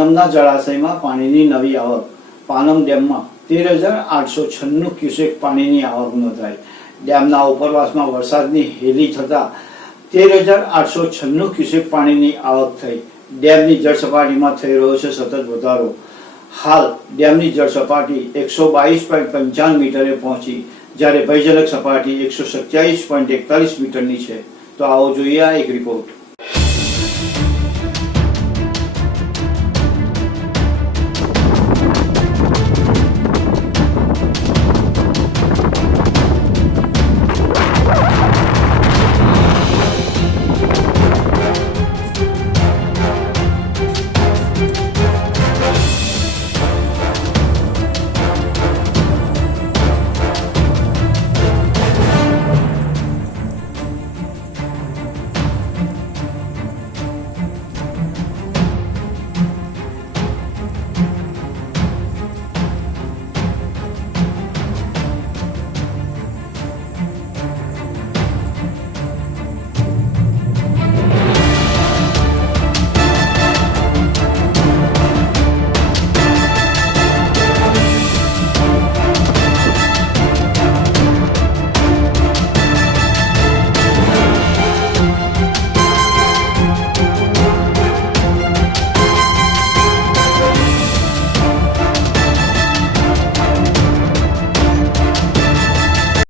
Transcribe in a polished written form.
પાનમના જળાશયમાં પાણીની નવી આવક. પાનમ ડેમમાં 13,896 ક્યુસેક પાણીની આવક નોંધાઈ. ડેમના ઉપરવાસમાં વરસાદની હેલી થતાં 13,896 ક્યુસેક પાણીની આવક થઈ. ડેમની જળ સપાટીમાં થઈ રહ્યો છે સતત વધારો. હાલ ડેમની જળ સપાટી 122.55 મીટરે પહોંચી, જ્યારે ભયજનક સપાટી 127.41 મીટરની છે. તો આવો જોઈએ આ એક રિપોર્ટ.